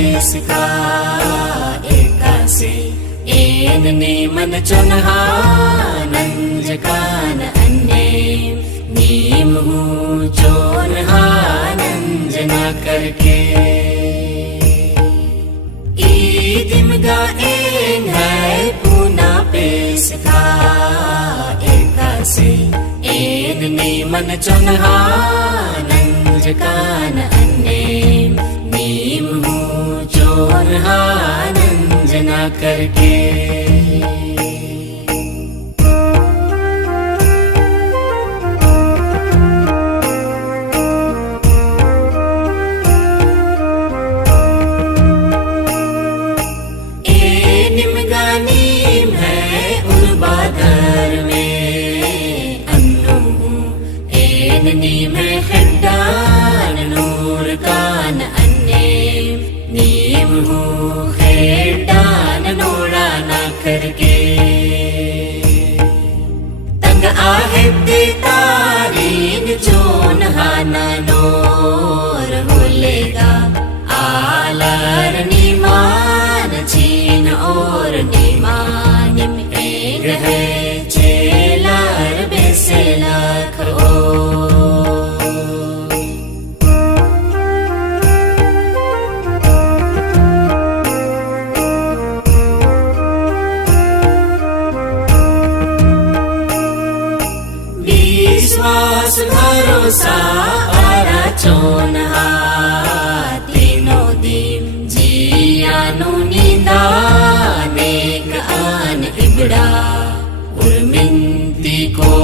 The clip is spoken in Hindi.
पेसका एकासे एन नीमन चुनहा नंजकान अन्ये नीम हूँ चोनहा नंजना करके ईदिमगा एन है पूना पेसका एकासे एन नीमन चुनहा नंजकान अन्ये नीम हूँ चोनहा नंजना करके नीम खड्डान नूर कान अन्ये नीम हूँ खड्डान नोड़ा ना करके तंग आहदे तारीन जोन हाना नोर होलेगा आलार नीमान चीन और नीमान में एक है चेलार बेसेला खो विश्वास भरोसा आरा चोनहा तीनों दिन जियानु निंदा नेक आन इबड़ा उर्मिंती को